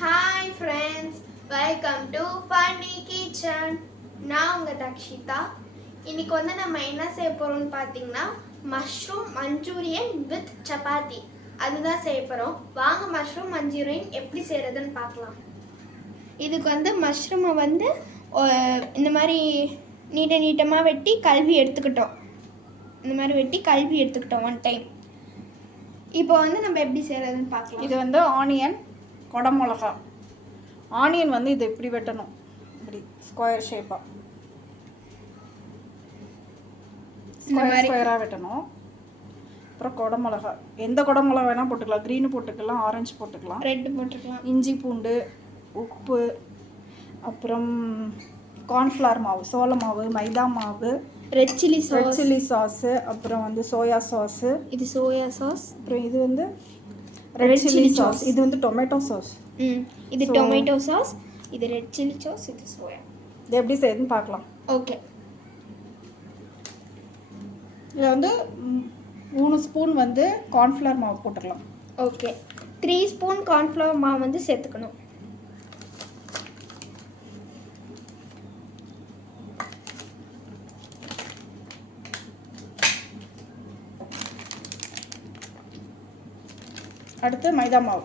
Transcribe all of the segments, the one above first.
Hi friends, welcome to funny kitchen. நான் உங்கள் தக்ஷிதா. இன்னைக்கு நம்ம என்ன செய்ய போகிறோம்னு பார்த்தீங்கன்னா மஷ்ரூம் மஞ்சூரியன் வித் சப்பாத்தி அதுதான் செய்ய போகிறோம். வாங்க மஷ்ரூம் மஞ்சூரியன் எப்படி செய்கிறதுன்னு பார்க்கலாம். இதுக்கு மஷ்ரூமை இந்த மாதிரி நீட்டமாக வெட்டி கழுவி எடுத்துக்கிட்டோம். இந்த மாதிரி வெட்டி கழுவி எடுத்துக்கிட்டோம் ஒன் டைம். இப்போ நம்ம எப்படி செய்கிறதுன்னு பார்க்கலாம். இது ஆனியன், குடமிளகா. ஆனியன் இது இப்படி வெட்டணும், இப்படி ஸ்கொயர் ஷேப்பாக ஸ்கொயராக வெட்டணும். அப்புறம் குடமிளகா, எந்த குடமிளகா வேணால் போட்டுக்கலாம். க்ரீனு போட்டுக்கலாம், ஆரஞ்சு போட்டுக்கலாம், ரெட்டு போட்டுக்கலாம். இஞ்சி பூண்டு, உப்பு, அப்புறம் கார்ன்ஃப்ளவர் மாவு, சோள மாவு, மைதா மாவு, ரெட் சில்லி சாஸு, அப்புறம் சோயா சாஸு. இது சோயா சாஸ். அப்புறம் இது ரெட் சில்லி சாஸ். இது டொமேட்டோ சாஸ். இது டொமேட்டோ சாஸ், இது ரெட் சில்லி சாஸ், இது சோயா. இது எப்படி செய்யுதுன்னு பார்க்கலாம். ஓகே. இதில் 3 ஸ்பூன் கார்ன்ஃப்ளவர் மாவு போட்டுக்கலாம். ஓகே. 3 ஸ்பூன் கார்ன்ஃப்ளவர் மாவு சேர்த்துக்கணும். அடுத்து மைதா மாவு.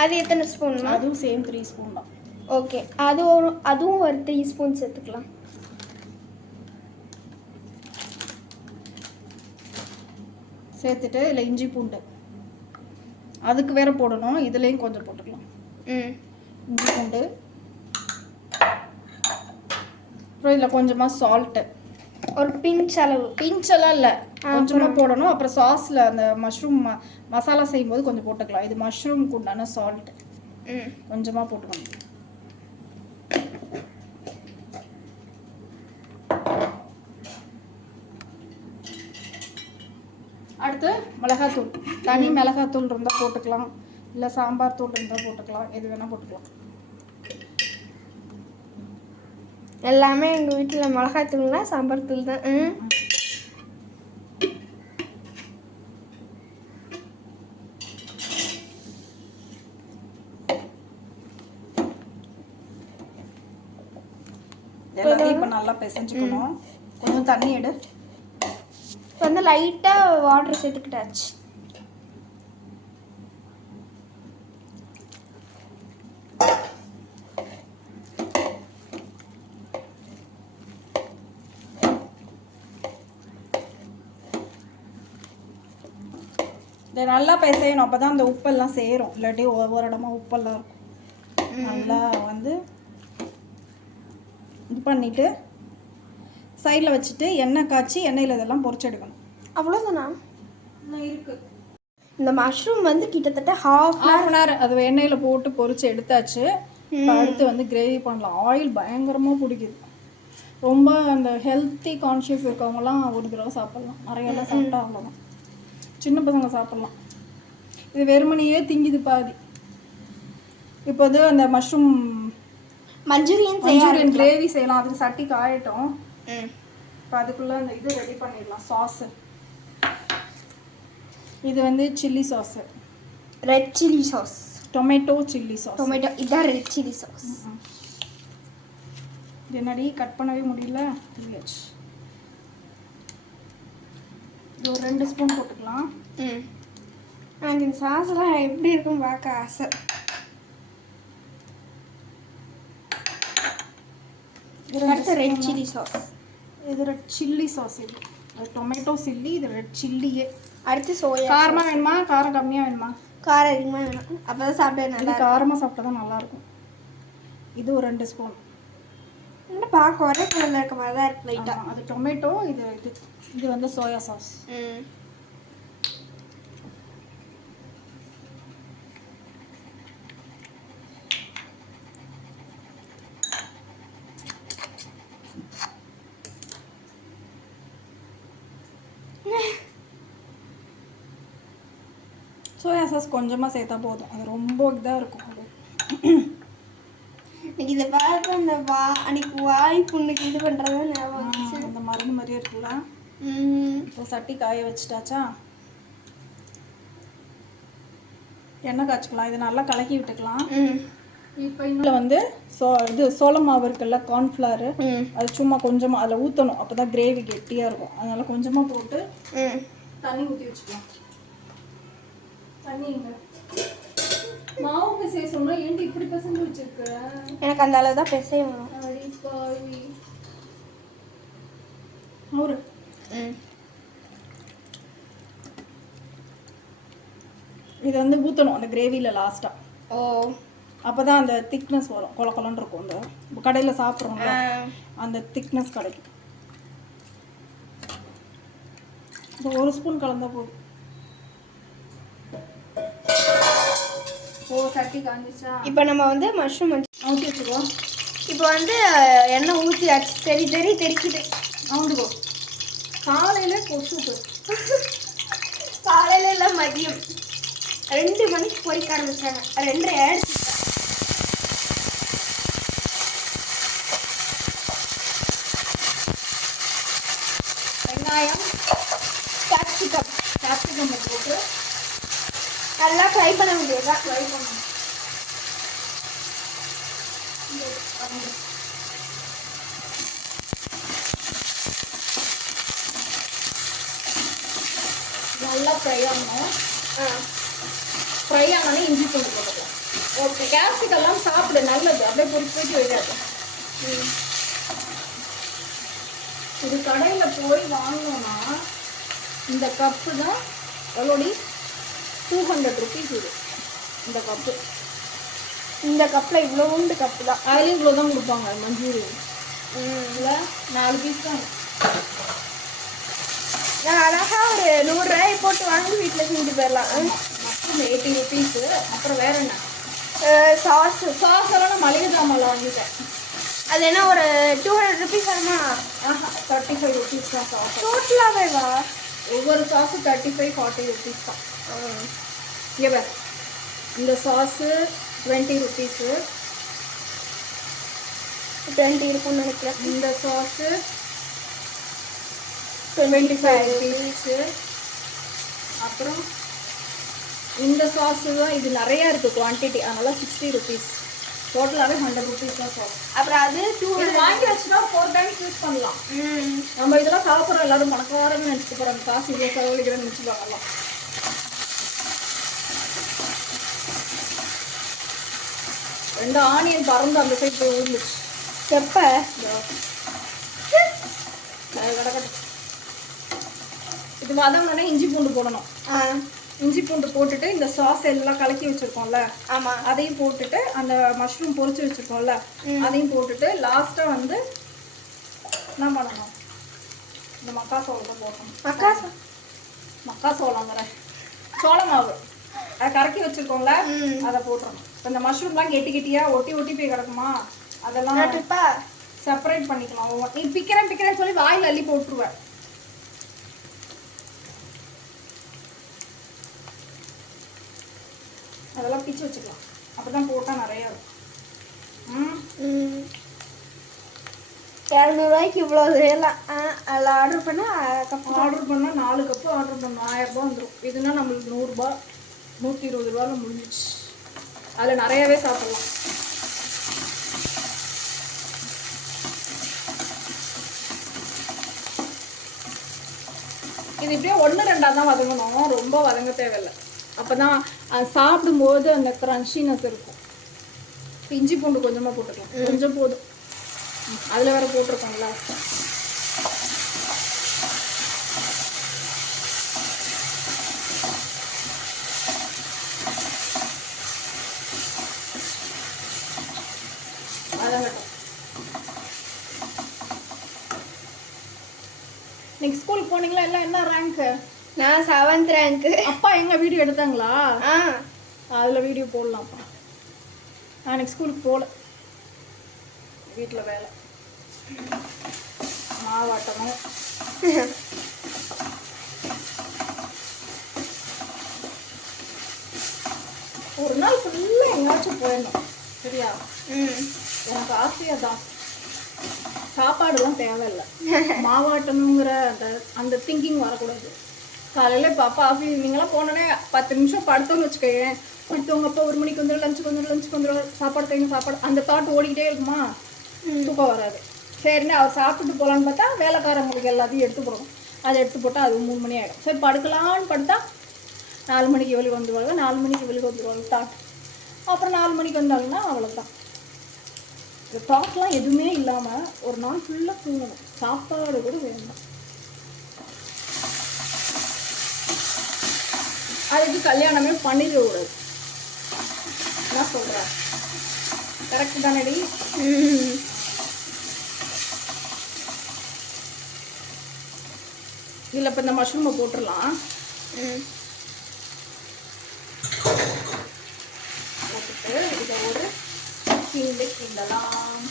அது எத்தனை ஸ்பூன்? அதுவும் சேம் 3 ஸ்பூன் தான். ஓகே. அதுவும் ஒரு 3 ஸ்பூன் சேர்த்துக்கலாம். சேர்த்துட்டு இதில் இஞ்சி பூண்டு அதுக்கு வேற போடணும், இதுலேயும் கொஞ்சம் போட்டுக்கலாம். இஞ்சி பூண்டு. அப்புறம் இதில் கொஞ்சமாக சால்ட்டு, ஒரு பிஞ்செல்லாம் இல்லை, கொஞ்சமாக போடணும். அப்புறம் சாஸில் அந்த மஷ்ரூம் மசாலா செய்யும்போது கொஞ்சம் போட்டுக்கலாம். இது மஷ்ரூம்க்கு உண்டான சால்ட்டு கொஞ்சமாக போட்டுக்கணும். அடுத்து மிளகாத்தூள். தனி மிளகாத்தூள் இருந்தால் போட்டுக்கலாம், இல்லை சாம்பார் தூள் இருந்தால் போட்டுக்கலாம், எது வேணால் போட்டுக்கலாம். எல்லாமே எங்கள் வீட்டில் மிளகாத்தூள்னா சாம்பார் தூள் தான். இப்போ நல்லா பிசைஞ்சுக்கணும். கொஞ்சம் தண்ணி எடு. இப்போ லைட்டாக வாட்டர் சேர்த்துக்கிட்டாச்சு. இதை நல்லா பிசையணும், அப்போ தான் அந்த உப்பெல்லாம் சேரும். இல்லாட்டி ஒவ்வொரு இடமா உப்பெல்லாம் இருக்கும். நல்லா இது பண்ணிவிட்டு சைடில் வச்சுட்டு எண்ணெய் காய்ச்சி எண்ணெயில் இதெல்லாம் பொரிச்சு எடுக்கணும். அவ்வளோதானா? இருக்குது. இந்த மஷ்ரூம் கிட்டத்தட்ட ஹாஃப் அன் ஹவர் அது எண்ணெயில் போட்டு பொரிச்சு எடுத்தாச்சு. அடுத்து கிரேவி பண்ணலாம். ஆயில் பயங்கரமாக பிடிக்குது. ரொம்ப அந்த ஹெல்த்தி கான்ஷியஸ் இருக்கவங்கலாம் ஒரு தடவை சாப்பிட்லாம். நிறையெல்லாம் சாப்பிட்டா அவ்வளோதான். சின்ன பசங்க சாப்பிட்லாம். இது வெறுமனையே திங்கிது பாதி. இப்போ அந்த மஷ்ரூம் மஞ்சூரியன் கிரேவி செய்யலாம். அதுக்கு சட்டி காயட்டும். இப்போ அதுக்குள்ளே அந்த இது ரெடி பண்ணிடலாம். சாஸு இது chilli sauce, red chilli sauce, tomato chilli sauce. இதான் ரெட் சில்லி சாஸ். இது என்னடி கட் பண்ணவே முடியல. இது ஒரு 2 ஸ்பூன் போட்டுக்கலாம். எனக்கு இந்த சாஸ்லாம் எப்படி இருக்கும் பார்க்க ஆசை. அடுத்து ரெட் சில்லி சாஸ். இது ரெட் சில்லி சாஸ். இது டொமேட்டோ சில்லி, இது ரெட் சில்லியே. அடுத்து சோயா. காரமாக வேணுமா, காரம் கம்மியாக வேணுமா? காரம் அதிகமாக வேணும், அப்போ தான் சாப்பிட நல்லா. காரமாக சாப்பிட்டா தான் நல்லாயிருக்கும். இது ஒரு 2 ஸ்பூன். பார்க்க ஒரே கலரில் இருக்க மாதிரி தான் இருக்கு லைட்டாக. அது டொமேட்டோ, இது சோயா சாஸ். சோயா சாஸ் கொஞ்சமாக சேர்த்தா போதும். அது ரொம்ப இதாக இருக்கும். இதை பார்த்து அந்த அன்னைக்கு வாய் புண்ணுக்கு இது பண்ணுறது ஞாபகம். அந்த மருந்து மாதிரியே இருக்குல்ல. இப்போ சட்டி காய வச்சுட்டாச்சா? எண்ணெய் காய்ச்சிக்கலாம். இதை நல்லா கலக்கி விட்டுக்கலாம். ம் இப்போ இதில் வந்து இது சோள மாவு இருக்குல்ல, கார்ன்ஃப்ளவர், அது சும்மா கொஞ்சமாக அதில் ஊற்றணும். அப்போ தான் கிரேவி கெட்டியாக இருக்கும். அதனால் கொஞ்சமாக போட்டு தண்ணி ஊற்றி வச்சுக்கலாம். தண்ணி மாவு பிசைய சொன்னா ஏன்டி இப்படி பிசைஞ்சு வச்சிருக்க? எனக்கு அந்த அளவு தான் பிசைய வரும். அவரு இதை வந்து ஊற்றணும் அந்த கிரேவியில் லாஸ்ட்டாக. ஓ அப்போ தான் அந்த திக்னஸ் வரும். கொல கொலன்னு இருக்கும். அந்த கடையில் சாப்பிட்றோம்ல அந்த திக்னஸ் கிடைக்கும். இப்போ 1 ஸ்பூன் கலந்தா போதும். சட்டி காஞ்சிச்சா? இப்போ நம்ம வந்து மஷ்ரூம் ஊற்றி வச்சுக்கோ. இப்போ வந்து எண்ணெய் ஊற்றியாச்சு. தெரிக்குது. அவந்துக்கோ. காலையில் கொசுக்கு காலையில இல்லை, மதியம் 2 மணிக்கு பொறிக்க ஆரம்பிச்சாங்க. 2:30 ஆயிடுச்சு. வெங்காயம், கேப்சிகம் போட்டு நல்லா ஃப்ரை பண்ண முடியாதா? ஃப்ரை பண்ணணும். நல்லா ஃப்ரை ஆகணும். ஃப்ரை ஆனோடனே இஞ்சி பூண்டு போட்டுக்கலாம். ஓகே. கேப்சிகம்லாம் சாப்பிடு, நல்லது. அப்படியே பொறிச்சு வைக்காது. இது கடையில் போய் வாங்கினோன்னா இந்த கப்பு தான் எவ்வளோடி? 200 rupees இது. இந்த கப்பு. இந்த கப்பில் இவ்வளோ உண்டு கப்பு தான். அதுலேயும் இவ்வளோ தான் கொடுப்பாங்க மஞ்சூரியன். இல்லை 4 பீஸ் தான். நான் அழகாக ஒரு 100 ரூபாய் போட்டு வாங்கி வீட்டில் செஞ்சு போயிடலாம். மொத்தம் 80 rupees. அப்புறம் வேற என்ன? சாஸ் எல்லாம் நான் மளிகை ஜாமான் வாங்கிட்டேன். அது என்ன ஒரு 200 rupees வருமா? 35 rupees தான் சாஸ். டோட்டலாகவே வா? ஒவ்வொரு சாஸும் 35-40 rupees தான். இங்கே வேறு இந்த சாஸு 20 rupees. 20 இருக்கும்னு நினைக்கிறேன். இந்த சாஸு 25 rupees. அப்புறம் இந்த சாஸு தான். இது நிறையா இருக்குது குவான்டிட்டி, அதனால் 60 rupees. டோட்டலாகவே 100 rupees தான் சாஸ். அப்புறம் அது 200 வாங்கி வச்சுன்னா 4 times யூஸ் பண்ணலாம். நம்ம இதெல்லாம் சாப்பிட்றோம், எல்லாரும் மணக்காரங்க நினச்சிட்டு போகிறாங்க. காசு இவ்வளோ செலவழிக்கிறேன்னு நினச்சிப்பாங்கலாம். 2 ஆனியன் பறந்து அந்த சைட் போய் விழுந்துச்சு. எப்போ? இது வதங்கினோடனே இஞ்சி பூண்டு போடணும். இஞ்சி பூண்டு போட்டுட்டு இந்த சாஸ் எல்லாம் கலக்கி வச்சுருக்கோம்ல, ஆமாம், அதையும் போட்டுட்டு அந்த மஷ்ரூம் பொரிச்சு வச்சுருக்கோம்ல அதையும் போட்டுட்டு லாஸ்ட்டாக வந்து என்ன பண்ணணும்? இந்த மக்காசோளத்தை போடணும். மக்காசோளங்கிற சோள மாவு அதை கறக்கி வச்சுருக்கோம்ல அதை போட்டுறணும். இப்போ இந்த மஷ்ரூம்லாம் கெட்டியாக ஒட்டி போய் கிடக்குமா, அதெல்லாம் செப்பரேட் பண்ணிக்கலாம். நீ பிக்கிறேன்னு சொல்லி வாயில் அள்ளி போட்டுருவேன். அதெல்லாம் பிச்சு வச்சுக்கலாம். அப்பதான் போட்டால் நிறைய இருக்கும். 200 ரூபாய்க்கு இவ்வளோ எல்லாம் அதில் ஆர்டர் பண்ணால் 4 கப்பு ஆர்டர் பண்ணோம். 1000 ரூபாய் வந்துடும். இதுனா நம்மளுக்கு 100 ரூபாய் 120 ரூபாயில் முடிஞ்சிச்சு. அதில் நிறையவே சாப்பிடலாம். இது இப்படியே 1-2 தான் வதங்கணும், ரொம்ப வதங்க தேவையில்லை. அப்போ தான் சாப்பிடும்போது அந்த க்ரன்ச்சினஸ் இருக்கும். இஞ்சி பூண்டு கொஞ்சமாக போட்டுக்கலாம், கொஞ்சம் போதும். அதில் வேற போட்டிருக்கோங்களா. இன்னைக்கு ஸ்கூலுக்கு போனீங்களா? எல்லாம் என்ன ரேங்க்கு? நான் 7th ரேங்க்கு. அப்பா எங்க வீடியோ எடுத்தாங்களா? அதில் வீடியோ போடலாம்ப்பா. நான் இன்னைக்கு ஸ்கூலுக்கு போகல, வீட்டில் வேலை, மாவாட்டணும். ஒரு நாள் ஃபுல்லாக எங்கேயாச்சும் போயிடணும், சரியா? எனக்கு ஆசையாக தான். சாப்பாடுலாம் தேவையில்லை, மாவாட்டணுங்கிற அந்த திங்கிங் வரக்கூடாது. காலையில் பாப்பா ஆஃபீஸ் நீங்களாம் போனோன்னே 10 நிமிஷம் படுத்தோன்னு வச்சுக்கோங்க, அடுத்தவங்க அப்பா 1 மணிக்கு வந்துடும், லஞ்சுக்கு வந்துடும், சாப்பாடு கைங்க சாப்பாடு, அந்த தாட் ஓடிக்கிட்டே இருக்குமா, தூக்கம் வராது. சரின்னு அவர் சாப்பிட்டு போகலான்னு பார்த்தா வேலைக்காரங்களுக்கு எல்லாத்தையும் எடுத்து போடணும். அதை எடுத்து போட்டால் அது 3 மணி ஆகிடும். சரி படுக்கலான்னு படுத்தா 4 மணிக்கு வெளியே வந்துடுவாங்க, 4 மணிக்கு வெளியே வந்துடுவாங்க தாட். அப்புறம் 4 மணிக்கு வந்தாங்கன்னா அவ்வளோதான். இந்த தாட்லாம் எதுவுமே இல்லாமல் ஒரு நாள் ஃபுல்லாக தூங்கணும், சாப்பாடு கூட வேண்டாம். அதுக்கு கல்யாணமே பண்ணிடக்கூடாது. என்ன சொல்கிறேன், கரெக்டு தானடி? இதில் இப்போ இந்த மஷ்ரூமை போட்டுடலாம். போட்டுட்டு இதை ஒரு கிண்டலாம்.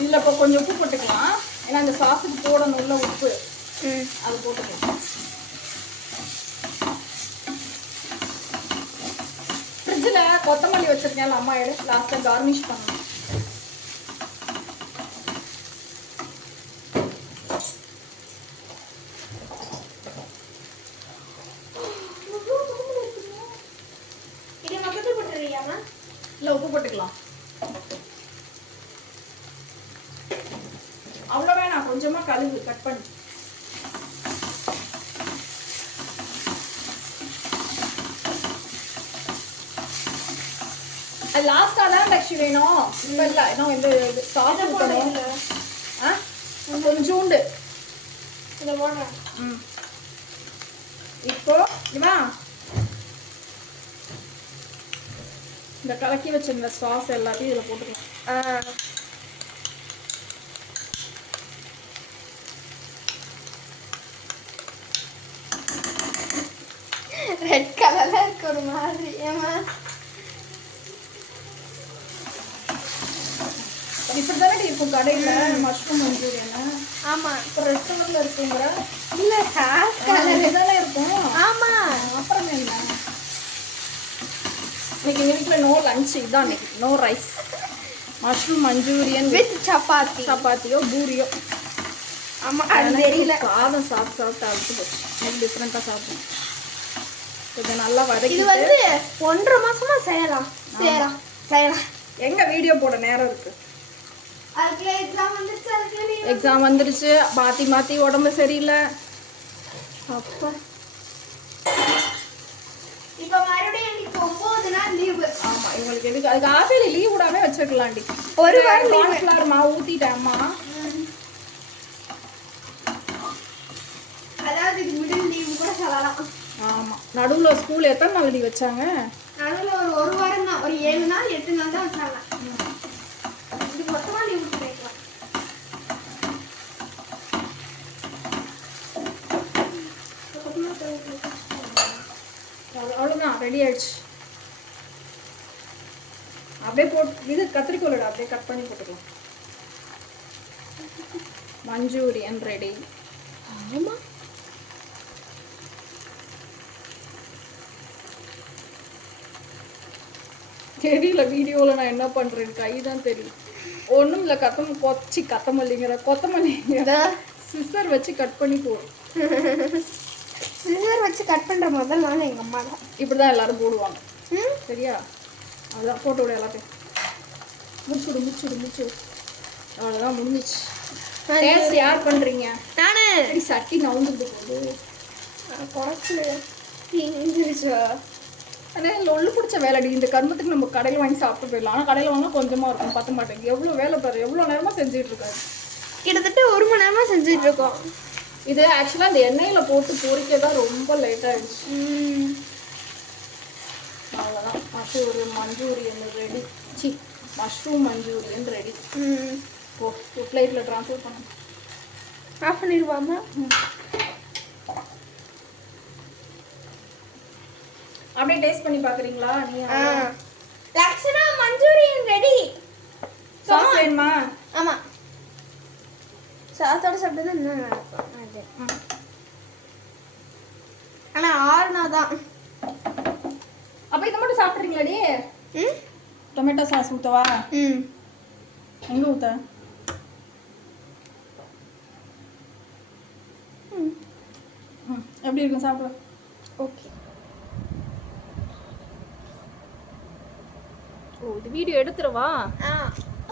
இதில் இப்போ கொஞ்சம் உப்பு போட்டுக்கலாம், ஏன்னா இந்த சாஸுக்கு போடணும் உள்ள உப்பு, அது போட்டுக்கலாம். ஃப்ரிட்ஜில் கொத்தமல்லி வச்சுருக்கேன், அம்மா எடுத்து லாஸ்ட்டாக கார்னிஷ் பண்ணணும். இல்லை உப்பு போட்டுக்கலாம், அவ்வளோ வேணாம், கொஞ்சமாக கழுவு கட் பண்ணி. அது லாஸ்ட்டாக தான் லக்ஷ்மி வேணும், இப்போ இல்லை இன்னும் இந்த சாஸ் போடணும். கொஞ்சோண்டு இதை போடுறேன். இப்போ இவா இந்த கலக்கி வச்சிருந்த சாஸ் எல்லாத்தையும் இதில் போட்டுக்கலாம். ரெட் கலர்ல இருக்கு ஒரு மாதிரி. ஏமா இப்படி தானே இருக்கும் கடையில் மஷ்ரூம் மஞ்சூரியன்? ஆமா. இப்போ ரெட் கலர்ல இருக்குங்கிற? இல்ல ஹேர் கலர் தானே இருக்கும். ஆமா. அப்புறம் என்ன, இன்னைக்கு வீட்டில் நோ லஞ்ச், இதுதான் இன்னைக்கு, no rice, mushroom manchurian with chapati, சப்பாத்தியோ பூரியோ. ஆமா அது தெரியல. சாதம் சாப்பிட்டு அழுத்து போச்சு, எனக்கு டிஃப்ரெண்ட்டாக சாப்பிடும். இதை நல்லா வதக்கி. இது வந்து 1.5 மாசமா செய்யலாம். எங்க வீடியோ போட நேரம் இருக்கு? அதுக்குள்ள எக்ஸாம் வந்துருச்சு, மாற்றி உடம்பு சரியில்லை. அப்பா இப்போ மறுபடியும் எனக்கு 9 நாள் லீவு. ஆமா, இவங்களுக்கு எதுக்கு, அதுக்கு ஆஃபேலி லீவ் விடாம வச்சிருக்கலாம்டி. ஒரு வாரம் கார்ன்ஃப்ளவர் மாவு ஊத்திட்டேன் அம்மா. அதாவது இது மிடில் லீவு கூட சொல்லலாம். ஆமா, நடுவுல ஸ்கூல் எத்தனை நாள் லீவ் வச்சாங்க? நடுவுல ஒரு வாரம் தான், ஒரு 7 நாள் 8 நாள் தான் வச்சாங்க. இது மொத்தமா லீவ் விட்டுருக்கலாம். அவ்வளோதான், ரெடி ஆயிடுச்சு. அப்படியே போட்டு இது கத்திரிக்கோலோட அப்படியே கட் பண்ணி போட்டுக்கலாம். Manchurian ready. ஆமா, தெரியல வீடியோவில் நான் என்ன பண்ணுறேன், கை தான் தெரியும். ஒன்றும் இல்லை, கொத்தமல்லிங்கிற சிசர் வச்சு கட் பண்ணி போடும். சிசர் வச்சு கட் பண்ணுற முதல் நாள் எங்கள் அம்மா தான் இப்படி தான் எல்லாரும் போடுவாங்க. சரியா, அதான் போட்டு விட எல்லாத்தையும். முடிச்சுடு. அவ்வளோதான், முடிஞ்சிச்சு. டேஸ்ட் யார் பண்ணுறீங்க? நானு. சட்டி நவுந்துட்டு போகுது, குறைச்சி இங்கிருச்சா. ஆனால் ஒல்லு பிடிச்ச வேலைடி. இந்த கர்மத்துக்கு நம்ம கடையில் வாங்கி சாப்பிட்டு போயிடலாம். ஆனால் கடையில் வாங்கினா கொஞ்சமாக இருக்கும், பத்த மாட்டேங்குது. எவ்வளோ வேலை பாரு, எவ்வளோ நேரமாக செஞ்சுட்டு இருக்காரு. கிட்டத்தட்ட 1 மணி நேரமாக செஞ்சுட்டு இருக்கோம். இது ஆக்சுவலாக அந்த எண்ணெயில் போட்டு பொரிக்க தான் ரொம்ப லேட் ஆகிடுச்சு. அவ்வளோதான், ஒரு manchurian ready. Mushroom manchurian ready. Oh, பிளேட்டில் ட்ரான்ஸ்ஃபர் பண்ண ஆஃப் பண்ணிடுவாமா? அப்படியே டேஸ்ட் பண்ணி பார்க்குறீங்களா நீங்கள்? Lakshana, Manchurian ready. சாஸ் வேணுமா? ஆமாம், சாஸோட சாப்பிட்டு தான் இன்னும் நடக்கும் அது. ஆனால் 6 தான். அப்போ இதை மட்டும் சாப்பிட்றீங்களாடி? Tomato sauce ஊற்றவா? எங்கே ஊற்ற? எப்படி இருக்கும் சாப்பிட? ஓகே. ஓ இது வீடியோ எடுத்துருவா.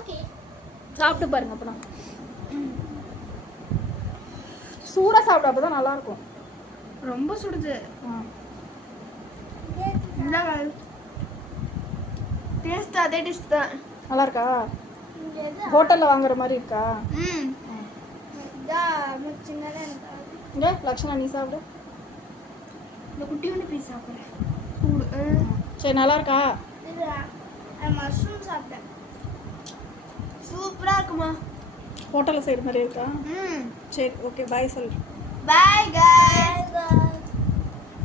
ஓகே. சாப்பிட்டு பாருங்க அப்போ. சூடாக சாப்பிட அப்போ தான் நல்லாயிருக்கும். ரொம்ப சுடுது. டேஸ்ட் அதே டேஸ்ட் தான். நல்லா இருக்கா? ஹோட்டலில் வாங்குற மாதிரி இருக்கா? இங்கே லக்ஷ்மணா நீ சாப்பிடு. இந்த குட்டி ஒன்று பீஸ் சாப்பிட்றேன். சூடு. சரி நல்லா இருக்கா? மஷ்ரூம் சாப்பிட்டேன். சூப்பராக இருக்குமா? ஹோட்டலில் செய்கிற மாதிரி இருக்கா? சரி ஓகே பாய் சொல்லு. பாய் guys.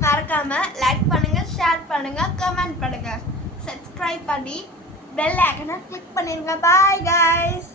மறக்காம லைக் பண்ணுங்க, ஷேர் பண்ணுங்க, கமெண்ட் பண்ணுங்க, சப்ஸ்கிரைப் பண்ணி பெல் ஐகானை கிளிக் பண்ணிருங்க. பாய் guys.